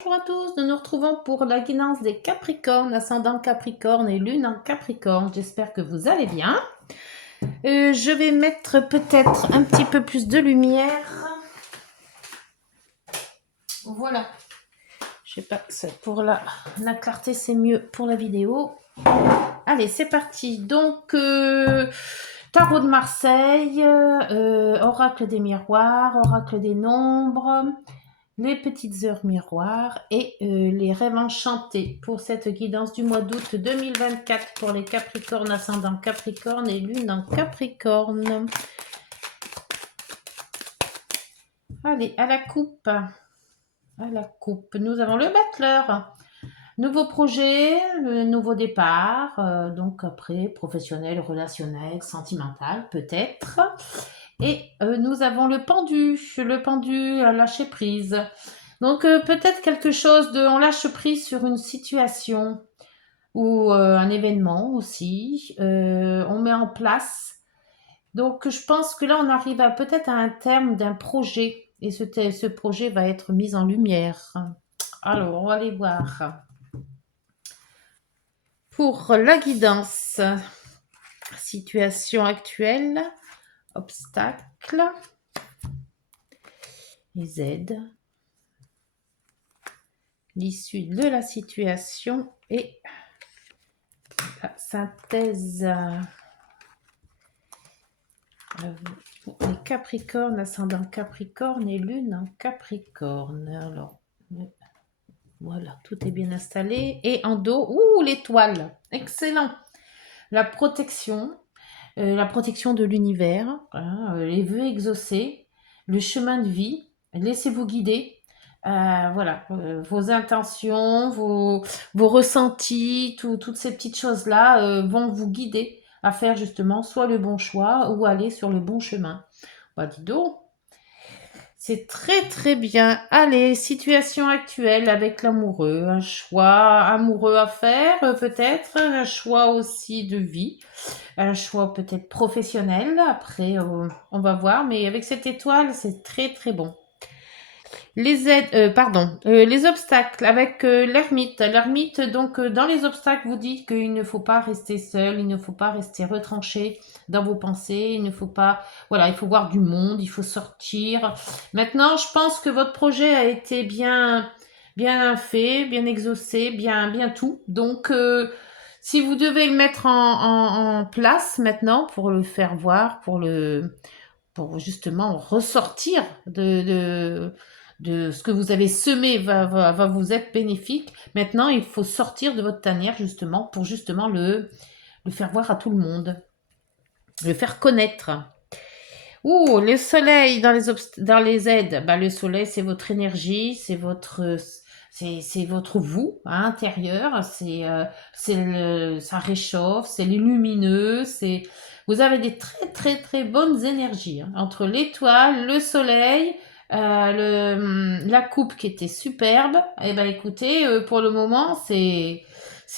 Bonjour à tous, nous nous retrouvons pour la guidance des Capricornes, ascendant Capricorne et lune en Capricorne. J'espère que vous allez bien. Je vais mettre peut-être un petit peu plus de lumière. Voilà. Je sais pas, pour la clarté c'est mieux pour la vidéo. Allez, c'est parti. Donc, tarot de Marseille, oracle des miroirs, oracle des nombres, les petites heures miroirs et les rêves enchantés pour cette guidance du mois d'août 2024 pour les Capricornes, ascendant Capricorne et lune en Capricorne. Allez, à la coupe. À la coupe, nous avons le battleur. Nouveau projet, nouveau départ, donc après professionnel, relationnel, sentimental peut-être. Et nous avons le pendu à lâcher prise. Donc peut-être quelque chose de, on lâche prise sur une situation ou un événement aussi. On met en place. Donc je pense que là on arrive à peut-être à un terme d'un projet et ce projet va être mis en lumière. Alors on va aller voir. Pour la guidance, situation actuelle, obstacles, les aides, l'issue de la situation et la synthèse. Les Capricornes, ascendant Capricorne et lune en Capricorne. Alors, voilà, tout est bien installé. Et en dos, l'étoile, excellent. La protection de l'univers, hein, les vœux exaucés, le chemin de vie, laissez-vous guider. Voilà, vos intentions, vos ressentis, toutes ces petites choses-là vont vous guider à faire justement soit le bon choix ou aller sur le bon chemin. Bah dis donc, c'est très très bien. Allez, situation actuelle avec l'amoureux, un choix amoureux à faire peut-être, un choix aussi de vie, un choix peut-être professionnel. Après, on va voir, mais avec cette étoile, c'est très très bon. Les aides, les obstacles avec l'ermite. L'ermite, donc, dans les obstacles, vous dites qu'il ne faut pas rester seul, il ne faut pas rester retranché dans vos pensées, il ne faut pas, voilà, il faut voir du monde, il faut sortir. Maintenant, je pense que votre projet a été bien fait, bien exaucé, bien tout. Donc, si vous devez le mettre en place maintenant pour le faire voir, pour justement ressortir de ce que vous avez semé va vous être bénéfique. Maintenant, il faut sortir de votre tanière justement pour justement le faire voir à tout le monde, le faire connaître. Le soleil dans les aides. Bah, le soleil, c'est votre énergie, c'est votre vous intérieur, ça réchauffe, c'est lumineux, vous avez des très très très bonnes énergies entre l'étoile, le soleil, la coupe qui était superbe. Et ben écoutez, pour le moment, c'est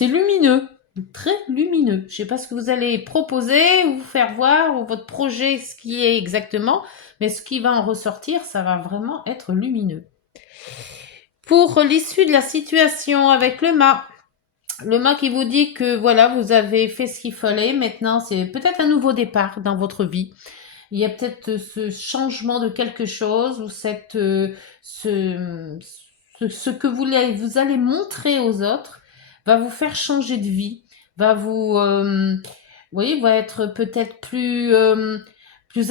lumineux. Très lumineux. Je ne sais pas ce que vous allez proposer ou faire voir ou votre projet, ce qui est exactement, mais ce qui va en ressortir, ça va vraiment être lumineux. Pour l'issue de la situation avec le mât qui vous dit que voilà, vous avez fait ce qu'il fallait, maintenant c'est peut-être un nouveau départ dans votre vie. Il y a peut-être ce changement de quelque chose ou ce que vous allez montrer aux autres va vous faire changer de vie, va oui, va être peut-être plus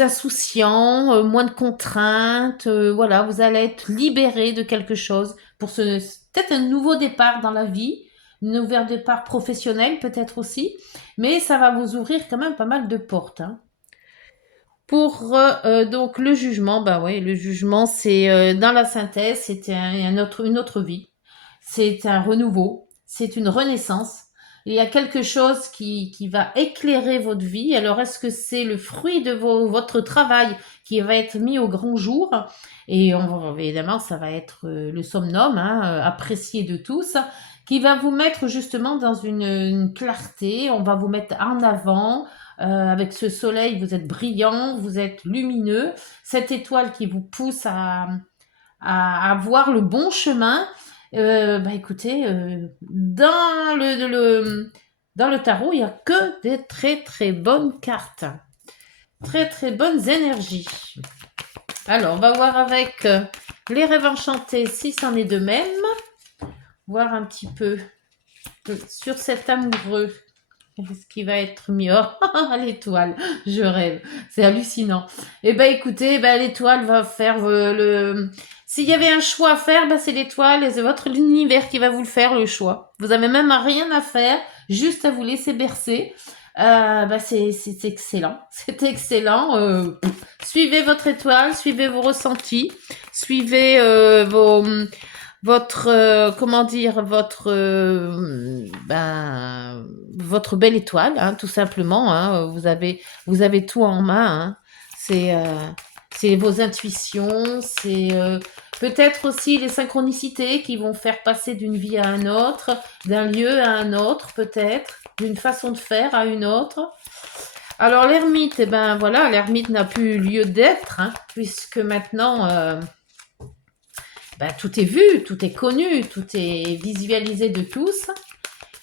insouciant, moins de contraintes, voilà, vous allez être libéré de quelque chose pour peut-être un nouveau départ dans la vie, un nouveau départ professionnel peut-être aussi, mais ça va vous ouvrir quand même pas mal de portes, hein. Pour donc le jugement, bah ouais, le jugement c'est dans la synthèse, c'est une autre vie, c'est un renouveau, c'est une renaissance. Il y a quelque chose qui va éclairer votre vie. Alors est-ce que c'est le fruit de votre travail qui va être mis au grand jour? Et évidemment, ça va être le somnum, hein, apprécié de tous, qui va vous mettre justement dans une clarté. On va vous mettre en avant. Avec ce soleil, vous êtes brillant, vous êtes lumineux. Cette étoile qui vous pousse à voir le bon chemin. Bah écoutez, dans le tarot, il n'y a que des très très bonnes cartes. Très très bonnes énergies. Alors, on va voir avec les rêves enchantés si c'en est de même. Voir un petit peu sur cet amoureux. Ce qui va être mieux. L'étoile, je rêve. C'est hallucinant. Eh ben écoutez, ben, l'étoile va faire le... S'il y avait un choix à faire, ben, c'est l'étoile et c'est votre univers qui va vous le faire, le choix. Vous avez même rien à faire, juste à vous laisser bercer. Ben, c'est excellent. C'est excellent. Suivez votre étoile, suivez vos ressentis, suivez votre comment dire votre belle étoile, hein, tout simplement, hein. Vous avez tout en main, hein. C'est vos intuitions, c'est peut-être aussi les synchronicités qui vont faire passer d'une vie à un autre, d'un lieu à un autre, peut-être d'une façon de faire à une autre. Alors l'ermite, eh ben voilà, l'ermite n'a plus lieu d'être, hein, puisque maintenant ben, tout est vu, tout est connu, tout est visualisé de tous.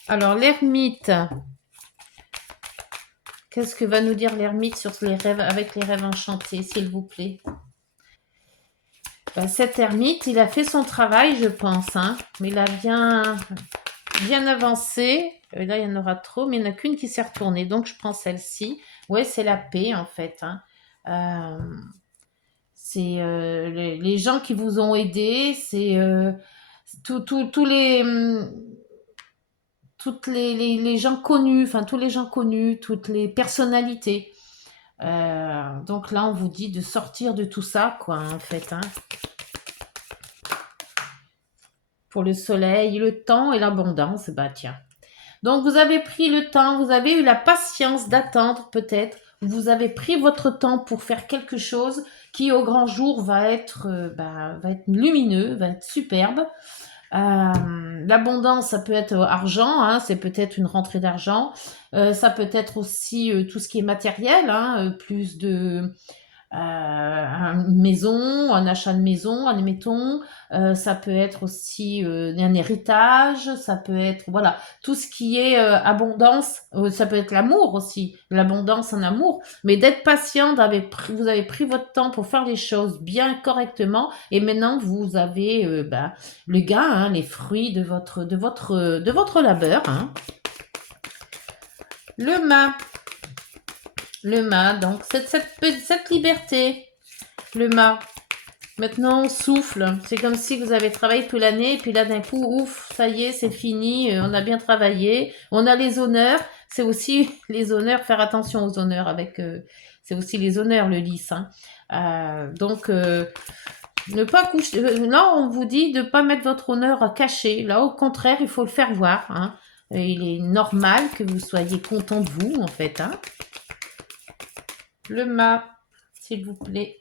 Alors l'ermite, qu'est-ce que va nous dire l'ermite sur les rêves avec les rêves enchantés, s'il vous plaît? Ben, cet ermite, il a fait son travail, je pense, hein, mais il a bien avancé. Là, il y en aura trop, mais il n'y en a qu'une qui s'est retournée, donc je prends celle-ci. Ouais, c'est la paix, en fait, hein. C'est les gens qui vous ont aidé, c'est tous toutes les gens connus, enfin tous les gens connus, toutes les personnalités. Donc là, on vous dit de sortir de tout ça, quoi, en fait, hein. Pour le soleil, le temps et l'abondance, bah tiens. Donc vous avez pris le temps, vous avez eu la patience d'attendre peut-être, vous avez pris votre temps pour faire quelque chose qui au grand jour va être lumineux, va être superbe. L'abondance, ça peut être argent, hein, c'est peut-être une rentrée d'argent. Ça peut être aussi tout ce qui est matériel, hein, plus de une maison, un achat de maison, admettons. Ça peut être aussi un héritage, ça peut être, voilà, tout ce qui est abondance, ça peut être l'amour aussi, l'abondance en amour, mais d'être patient, vous avez pris votre temps pour faire les choses bien correctement, et maintenant vous avez le gain, hein, les fruits de votre labeur, hein. Le mât, donc cette liberté, le mât. Maintenant, on souffle. C'est comme si vous avez travaillé toute l'année, et puis là, d'un coup, ouf, ça y est, c'est fini, on a bien travaillé. On a les honneurs. C'est aussi les honneurs, faire attention aux honneurs avec. C'est aussi les honneurs, le lys, hein. Donc, ne pas coucher. Là, on vous dit de ne pas mettre votre honneur à cacher. Là, au contraire, il faut le faire voir, hein. Il est normal que vous soyez content de vous, en fait, hein. Le mât, s'il vous plaît.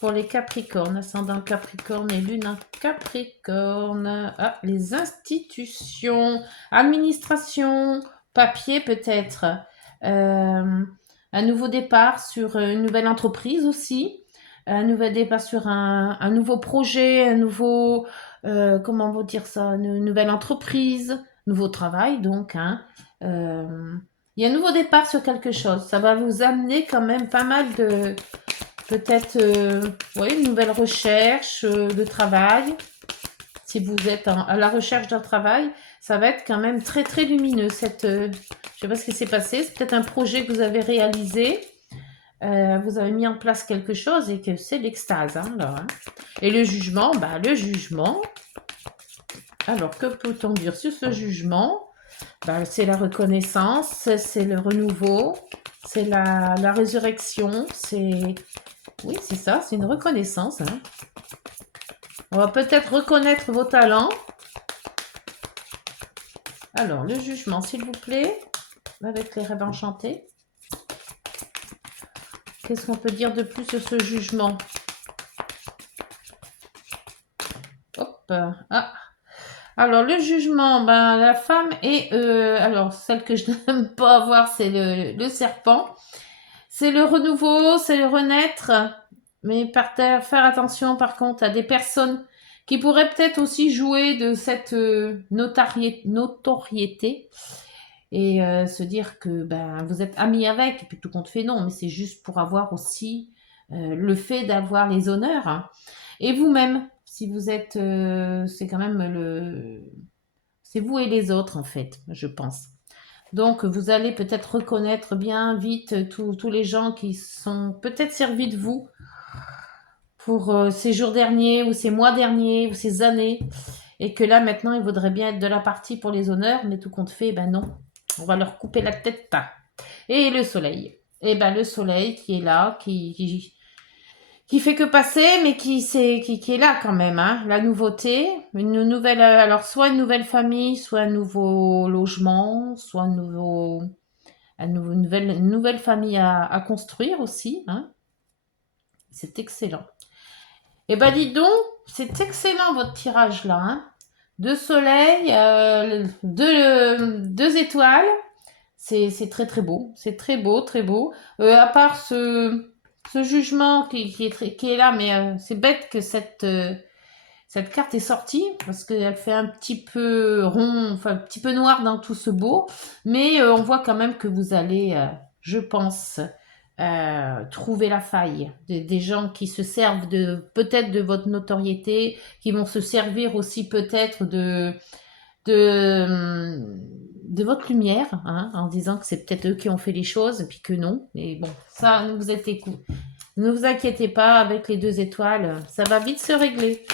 Pour les Capricornes, ascendant Capricorne et lune en Capricorne. Ah, les institutions, administration, papier peut-être. Un nouveau départ sur une nouvelle entreprise aussi. Un nouvel départ sur un nouveau projet, un nouveau, comment vous dire ça, une nouvelle entreprise, nouveau travail donc, hein. Il y a un nouveau départ sur quelque chose. Ça va vous amener quand même pas mal de, peut-être une nouvelle recherche de travail. Si vous êtes à la recherche d'un travail, ça va être quand même très très lumineux. Je ne sais pas ce qui s'est passé, c'est peut-être un projet que vous avez réalisé. Vous avez mis en place quelque chose et que c'est l'extase, hein, là, hein. Et le jugement, le jugement. Alors, que peut-on dire sur ce jugement? C'est la reconnaissance, c'est le renouveau, c'est la résurrection, c'est... Oui, c'est ça, c'est une reconnaissance, hein. On va peut-être reconnaître vos talents. Alors, le jugement, s'il vous plaît, avec les rêves enchantés. Qu'est-ce qu'on peut dire de plus sur ce jugement? Hop, ah. Alors, le jugement, la femme est... alors, celle que je n'aime pas avoir, c'est le serpent. C'est le renouveau, c'est le renaître. mais faire attention par contre à des personnes qui pourraient peut-être aussi jouer de cette notoriété et se dire que ben, vous êtes amis avec, et puis tout compte fait non, mais c'est juste pour avoir aussi le fait d'avoir les honneurs. Hein. Et vous-même, si vous êtes, c'est quand même c'est vous et les autres en fait, je pense. Donc vous allez peut-être reconnaître bien vite tous les gens qui sont peut-être servis de vous pour ces jours derniers ou ces mois derniers ou ces années et que là maintenant il vaudrait bien être de la partie pour les honneurs, mais tout compte fait, ben non, on va leur couper la tête. Et le soleil. Et ben le soleil qui est là, qui fait que passer, mais qui est là quand même. Hein. La nouveauté, une nouvelle, alors soit une nouvelle famille, soit un nouveau logement, soit une nouvelle famille à construire aussi. Hein. C'est excellent. Et ben dis donc, c'est excellent votre tirage là. Hein. Deux soleils, deux étoiles. C'est très très beau. C'est très beau, très beau. À part ce jugement qui est là, mais c'est bête que cette carte est sortie parce qu'elle fait un petit peu rond, enfin un petit peu noir dans tout ce beau. Mais on voit quand même que vous allez, je pense, trouver la faille. Des gens qui se servent peut-être de votre notoriété, qui vont se servir aussi peut-être de votre lumière, hein, en disant que c'est peut-être eux qui ont fait les choses, et puis que non. Mais bon, ça, ne vous inquiétez pas, avec les deux étoiles, ça va vite se régler.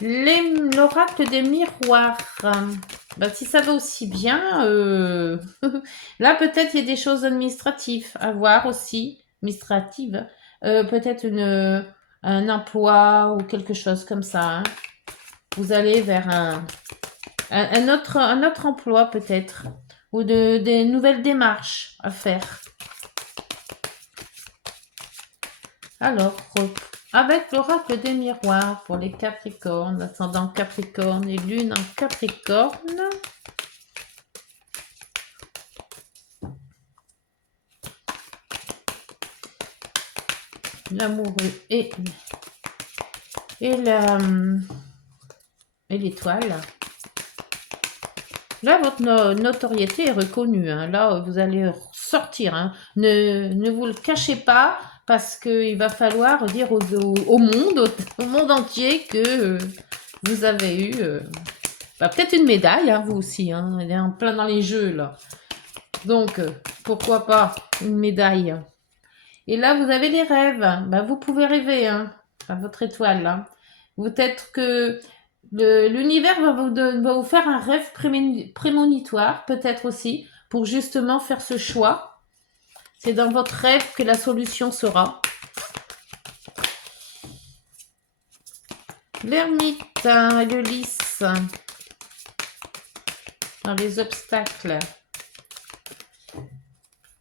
L'oracle des miroirs. Ben, si ça va aussi bien, là peut-être il y a des choses administratives à voir aussi, administratives. Peut-être un emploi ou quelque chose comme ça. Hein. Vous allez vers un autre emploi peut-être, ou des nouvelles démarches à faire. Alors, avec l'oracle des miroirs pour les Capricornes, ascendant Capricorne et lune en Capricorne. L'amoureux et l'étoile. Là, votre notoriété est reconnue. Hein. Là, vous allez sortir. Hein. Ne vous le cachez pas parce qu'il va falloir dire au monde entier que vous avez eu peut-être une médaille, hein, vous aussi. Hein. Elle est en plein dans les jeux, là. Donc, pourquoi pas une médaille. Et là, vous avez les rêves. Ben, vous pouvez rêver hein, à votre étoile. Là. Peut-être que l'univers va vous faire un rêve prémonitoire, peut-être aussi, pour justement faire ce choix. C'est dans votre rêve que la solution sera. L'ermite et le lys. Dans les obstacles.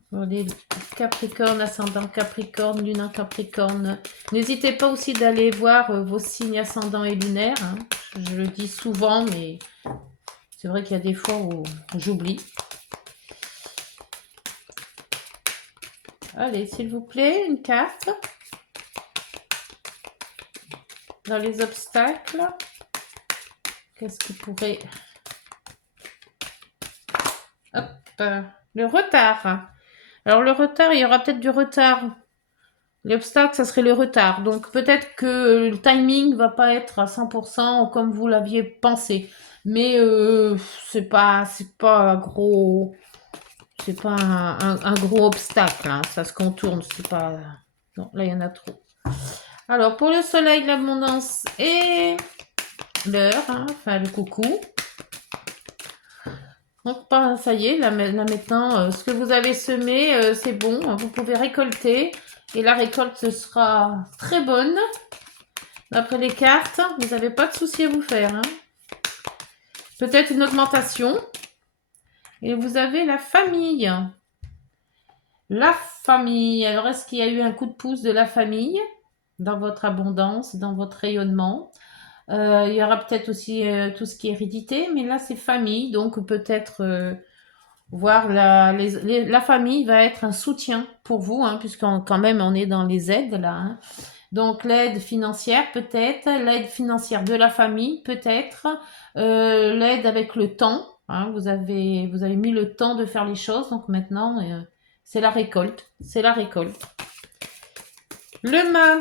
Pour les Capricornes, ascendant Capricorne, lune en Capricorne. N'hésitez pas aussi d'aller voir vos signes ascendants et lunaires. Hein. Je le dis souvent, mais c'est vrai qu'il y a des fois où j'oublie. Allez, s'il vous plaît, une carte. Dans les obstacles. Qu'est-ce qui pourrait... Hop, le retard. Alors le retard, il y aura peut-être du retard. L'obstacle, ça serait le retard. Donc peut-être que le timing va pas être à 100% comme vous l'aviez pensé. Mais c'est pas gros. C'est pas un gros obstacle. Hein. Ça se contourne. C'est pas. Non, là il y en a trop. Alors pour le soleil, l'abondance et l'heure, hein, enfin le coucou. Donc ça y est, là maintenant, ce que vous avez semé, c'est bon. Hein, vous pouvez récolter. Et la récolte ce sera très bonne. D'après les cartes, vous n'avez pas de souci à vous faire. Hein. Peut-être une augmentation. Et vous avez la famille. La famille. Alors, est-ce qu'il y a eu un coup de pouce de la famille dans votre abondance, dans votre rayonnement il y aura peut-être aussi tout ce qui est hérédité, mais là, c'est famille. Donc, peut-être Voir la famille va être un soutien pour vous, hein, puisqu'on quand même on est dans les aides là. Hein. Donc l'aide financière peut-être, l'aide financière de la famille peut-être, l'aide avec le temps. Hein, vous avez mis le temps de faire les choses, donc maintenant c'est la récolte, c'est la récolte. Le mât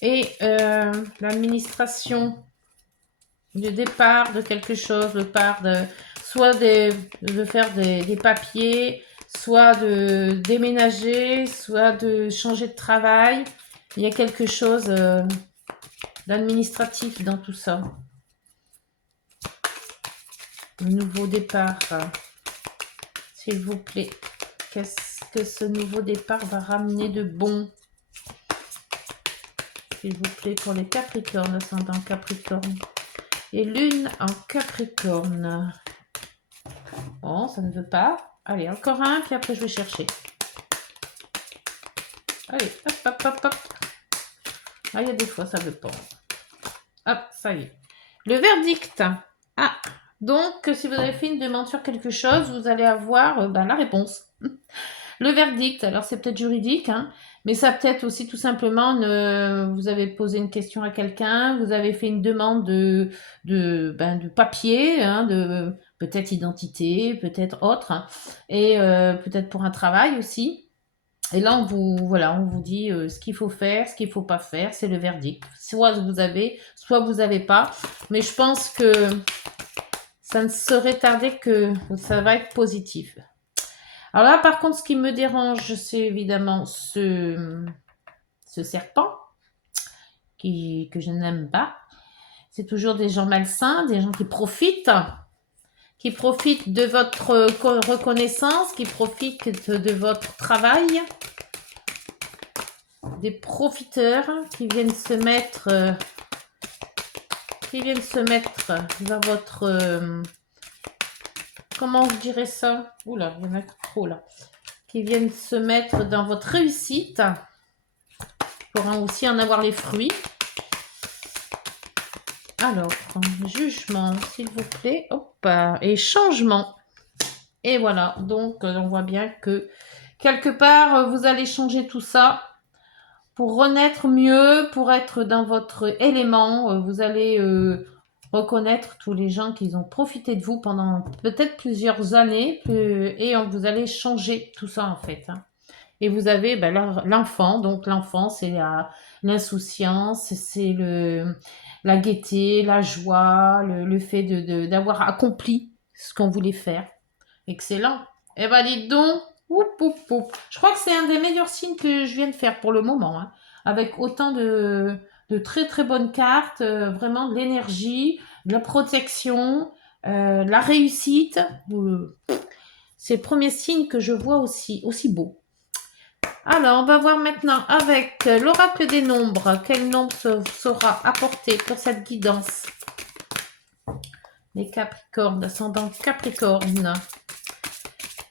et l'administration du départ de quelque chose, le part de soit de faire des papiers, soit de déménager, soit de changer de travail. Il y a quelque chose d'administratif dans tout ça. Un nouveau départ, s'il vous plaît. Qu'est-ce que ce nouveau départ va ramener de bon? S'il vous plaît, pour les Capricornes, ascendant Capricorne. Et Lune en Capricorne. Bon, ça ne veut pas. Allez, encore un, puis après je vais chercher. Allez, hop, hop, hop, hop. Ah, il y a des fois, ça ne veut pas. Hop, ça y est. Le verdict. Ah, donc, si vous avez fait une demande sur quelque chose, vous allez avoir la réponse. Le verdict, alors c'est peut-être juridique, hein, mais ça peut-être aussi tout simplement, vous avez posé une question à quelqu'un, vous avez fait une demande de papier, hein, de peut-être identité, peut-être autre, hein, et peut-être pour un travail aussi. Et là, on vous dit ce qu'il faut faire, ce qu'il ne faut pas faire, c'est le verdict. Soit vous avez, soit vous n'avez pas. Mais je pense que ça ne serait tardé que ça va être positif. Alors là, par contre, ce qui me dérange, c'est évidemment ce serpent que je n'aime pas. C'est toujours des gens malsains, des gens qui profitent de votre reconnaissance, qui profitent de votre travail. Des profiteurs qui viennent se mettre dans votre comment je dirais ça? Oula, il y en a trop là. Qui viennent se mettre dans votre réussite pour aussi en avoir les fruits. Alors, jugement, s'il vous plaît. Hop, et changement. Et voilà, donc on voit bien que quelque part, vous allez changer tout ça pour renaître mieux, pour être dans votre élément. Vous allez reconnaître tous les gens qui ont profité de vous pendant peut-être plusieurs années et vous allez changer tout ça en fait. Hein. Et vous avez l'enfant, donc l'enfant c'est l'insouciance, c'est la gaieté, la joie, le fait d'avoir accompli ce qu'on voulait faire. Excellent. Eh ben dites donc, oup, oup, oup. Je crois que c'est un des meilleurs signes que je viens de faire pour le moment, hein. Avec autant de très très bonnes cartes, vraiment de l'énergie, de la protection, de la réussite. C'est le premier signe que je vois aussi beau. Alors, on va voir maintenant avec l'oracle des nombres, quel nombre sera apporté pour cette guidance. Les Capricornes, ascendant Capricorne.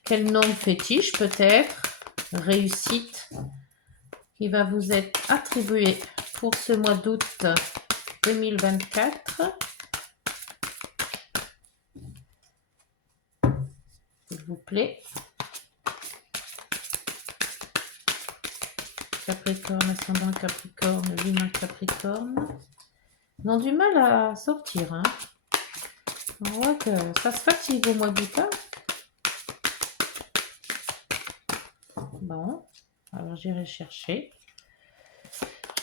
Quel nombre fétiche peut-être, réussite, qui va vous être attribué pour ce mois d'août 2024. S'il vous plaît. Capricorne, ascendant Capricorne, Lune Capricorne. Ils ont du mal à sortir. Hein. On voit que ça se fatigue au mois d'août. Hein. Bon, alors j'irai chercher.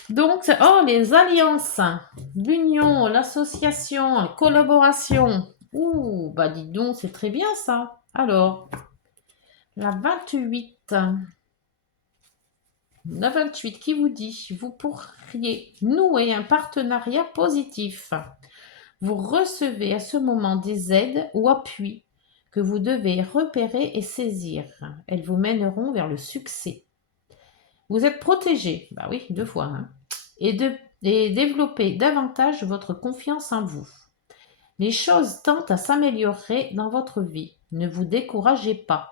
Donc, les alliances, l'union, l'association, la collaboration. Ouh, bah dis donc, c'est très bien ça. Alors, la 28. La 28 qui vous dit, vous pourriez nouer un partenariat positif. Vous recevez à ce moment des aides ou appuis que vous devez repérer et saisir. Elles vous mèneront vers le succès. Vous êtes protégé, bah oui, 2 fois, hein, et développez davantage votre confiance en vous. Les choses tentent à s'améliorer dans votre vie. Ne vous découragez pas.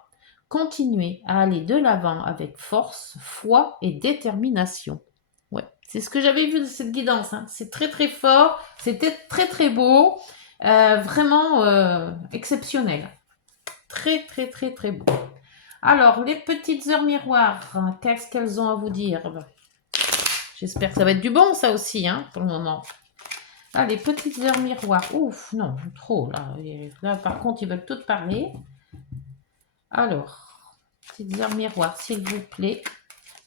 Continuez à aller de l'avant avec force, foi et détermination. Ouais, c'est ce que j'avais vu de cette guidance. Hein. C'est très très fort, c'était très très beau, vraiment exceptionnel. très, très, très, très beau. Alors, les petites heures miroirs, qu'est-ce qu'elles ont à vous dire? J'espère que ça va être du bon, ça aussi, hein, pour le moment. Ah, les petites heures miroirs. Ouf, non, trop, là. Là, par contre, ils veulent toutes parler. Alors, petites heures miroirs, s'il vous plaît,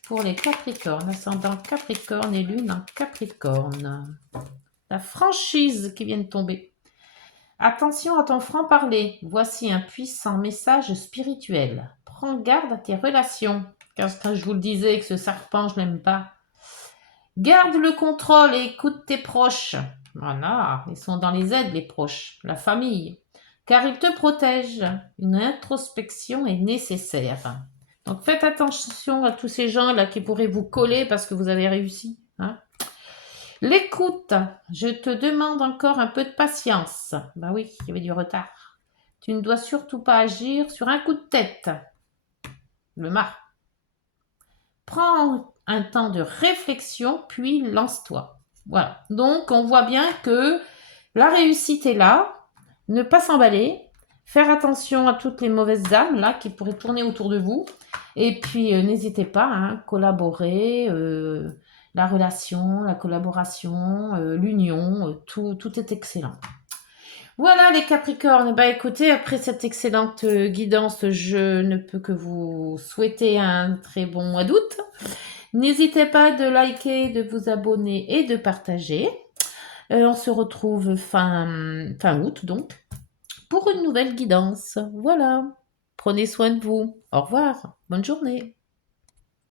pour les Capricornes, ascendant Capricorne et Lune en Capricorne. La franchise qui vient de tomber. Attention à ton franc-parler. Voici un puissant message spirituel. Prends garde à tes relations. Quand je vous le disais que ce serpent, je l'aime pas. Garde le contrôle et écoute tes proches. Voilà, ils sont dans les aides, les proches, la famille. Car ils te protègent. Une introspection est nécessaire. Donc faites attention à tous ces gens-là qui pourraient vous coller parce que vous avez réussi. Hein. L'écoute. Je te demande encore un peu de patience. Ben oui, il y avait du retard. Tu ne dois surtout pas agir sur un coup de tête. Le mât. Prends un temps de réflexion, puis lance-toi. Voilà. Donc, on voit bien que la réussite est là. Ne pas s'emballer. Faire attention à toutes les mauvaises âmes là qui pourraient tourner autour de vous. Et puis, n'hésitez pas à collaborer. La relation, la collaboration, l'union, tout est excellent. Voilà les Capricornes, bah écoutez, après cette excellente guidance, je ne peux que vous souhaiter un très bon mois d'août. N'hésitez pas de liker, de vous abonner et de partager. On se retrouve fin août donc, pour une nouvelle guidance. Voilà, prenez soin de vous. Au revoir, bonne journée.